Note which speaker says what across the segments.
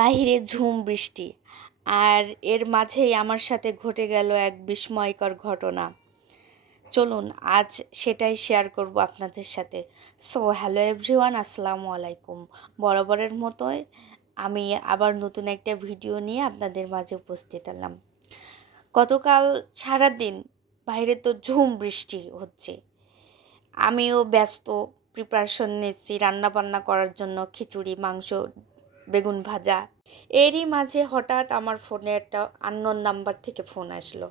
Speaker 1: বাহিরে ঝুম বৃষ্টি। আর এর মাঝেই আমার সাথে ঘটে গেল এক বিস্ময়কর ঘটনা। চলুন, আজ সেটাই শেয়ার করব আপনাদের সাথে। সো হ্যালো এভরিওয়ান আসসালামু আলাইকুম। বরাবরের মতোই আমি আবার নতুন একটা ভিডিও নিয়ে আপনাদের মাঝে উপস্থিত হলাম। গতকাল সারাদিন বাইরে তো ঝুম বৃষ্টি হচ্ছে। আমিও ব্যস্ত প্রিপারেশন নিচ্ছি রান্না বান্না করার জন্য খিচুড়ি, মাংস বেগুন ভাজা। এরই মাঝে হঠাৎ আমার ফোনে একটা আননোন নাম্বার থেকে ফোন আসলো।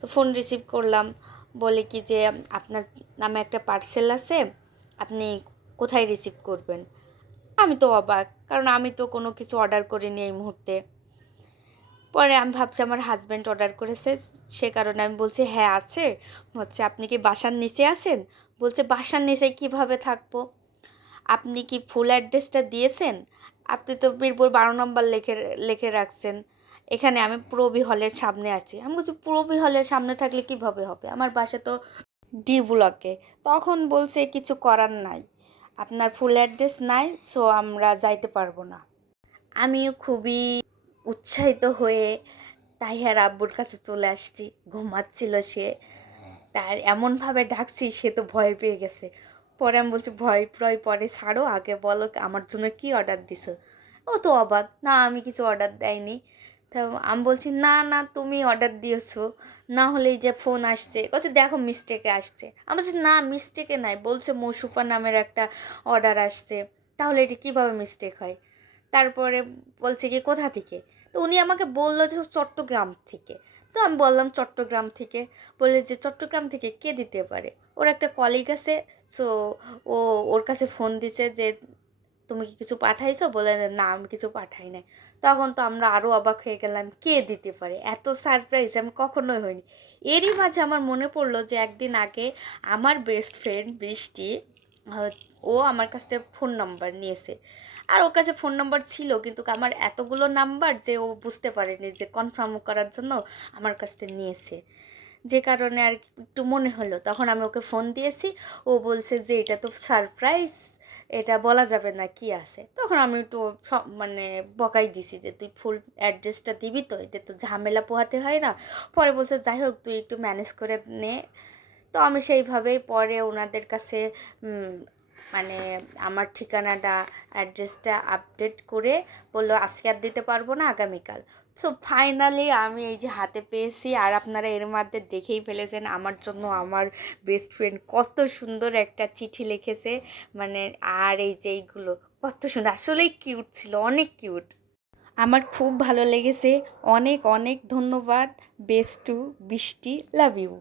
Speaker 1: তো ফোন রিসিভ করলাম, বলে কি যে, আপনার নামে একটা পার্সেল আছে, আপনি কোথায় রিসিভ করবেন? আমি তো অবাক, কারণ আমি তো কোনো কিছু অর্ডার করিনি এই মুহূর্তে। পরে আমি ভাবছি আমার হাজব্যান্ড অর্ডার করেছে, সে কারণে আমি বলছি হ্যাঁ আছে। হচ্ছে আপনি কি বাসার নিচে আছেন? বলছে, বাসার নিচে কীভাবে থাকব? আপনি কি ফুল অ্যাড্রেসটা দিয়েছেন? আপনি তো মিরপুর বারো নম্বর লিখে লিখে রাখছেন। এখানে আমি প্রবি হলের সামনে আছি। আমি বলছি, প্রবি হলের সামনে থাকলে কীভাবে হবে? আমার বাসা তো ডি ব্লকে। তখন বলছে, কিছু করার নাই। আপনার ফুল অ্যাড্রেস নাই সো আমরা যাইতে পারব না। আমিও খুবই উৎসাহিত হয়ে তাহিয়ার আব্বুর কাছে চলে আসছি। ঘুমাচ্ছিল সে। তার এমনভাবে ডাকছি, সে তো ভয় পেয়ে গেছে। পরে আমি বলছি, ভয় প্রয় পরে ছাড়ো, আগে বলো আমার জন্য কি অর্ডার দিছো? ও তো অবাক, না, আমি কিছু অর্ডার দেয়নি। তো আমি বলছি, না না, তুমি অর্ডার দিয়েছ, না হলেই যে ফোন আসছে। বলছে, দেখো মিস্টেকে আসছে। আমি বলছি, না মিস্টেকে নাই। বলছে, মৌসুফা নামের একটা অর্ডার আসছে। তাহলে এটা কীভাবে মিস্টেক হয়? তারপরে বলছে কি কোথা থেকে? তো উনি আমাকে বলল যে, চট্টগ্রাম থেকে। তো আমি বললাম চট্টগ্রাম থেকে। বললে যে চট্টগ্রাম থেকে কে দিতে পারে? ওর একটা কলিগ আছে সো ও ওর কাছে ফোন দিছে যে, তুমি কি কিছু পাঠাইছো? বলে না, আমি কিছু পাঠাই নাই। তখন তো আমরা আরও অবাক হয়ে গেলাম, কে দিতে পারে? এত সারপ্রাইজ আমি কখনোই হইনি। এরই মাঝে আমার মনে পড়ল যে একদিন আগে আমার বেস্ট ফ্রেন্ড বৃষ্টি ও আমার কাছ থেকে ফোন নাম্বার নিয়েছে। আর ওর কাছে ফোন নাম্বার ছিল, কিন্তু আমার এতগুলো নাম্বার যে ও বুঝতে পারেনি যে কনফার্ম করার জন্য আমার কাছ থেকে নিয়েছে। যে কারণে আর একটু মনে হলো। তখন আমি ওকে ফোন দিয়েছি, ও বলছে যে এটা তো সারপ্রাইজ এটা বলা যাবে না কি আছে। তখন আমি একটু মানে বকাই দিছি যে তুই ফুল অ্যাড্রেসটা দিবি তো, এটা তো ঝামেলা পোহাতে হয় না। পরে বলছে, যাই হোক, তুই একটু ম্যানেজ করে নে। তো আমি সেইভাবেই পরে ওনাদের কাছে মানে আমার ঠিকানাটা অ্যাড্রেসটা আপডেট করে বলল, আজকে আর দিতে পারব না আগামীকাল। সো ফাইনালি আমি এই যে হাতে পেয়েছি, আর আপনারা এর মধ্যে দেখেই ফেলেছেন, আমার জন্য আমার বেস্ট ফ্রেন্ড কত সুন্দর একটা চিঠি লিখেছে মানে আর এই যে এইগুলো, কত সুন্দর, আসলেই কিউট ছিল, অনেক কিউট আমার খুব ভালো লেগেছে, অনেক অনেক ধন্যবাদ বেস্ট টু, বৃষ্টি লাভ ইউ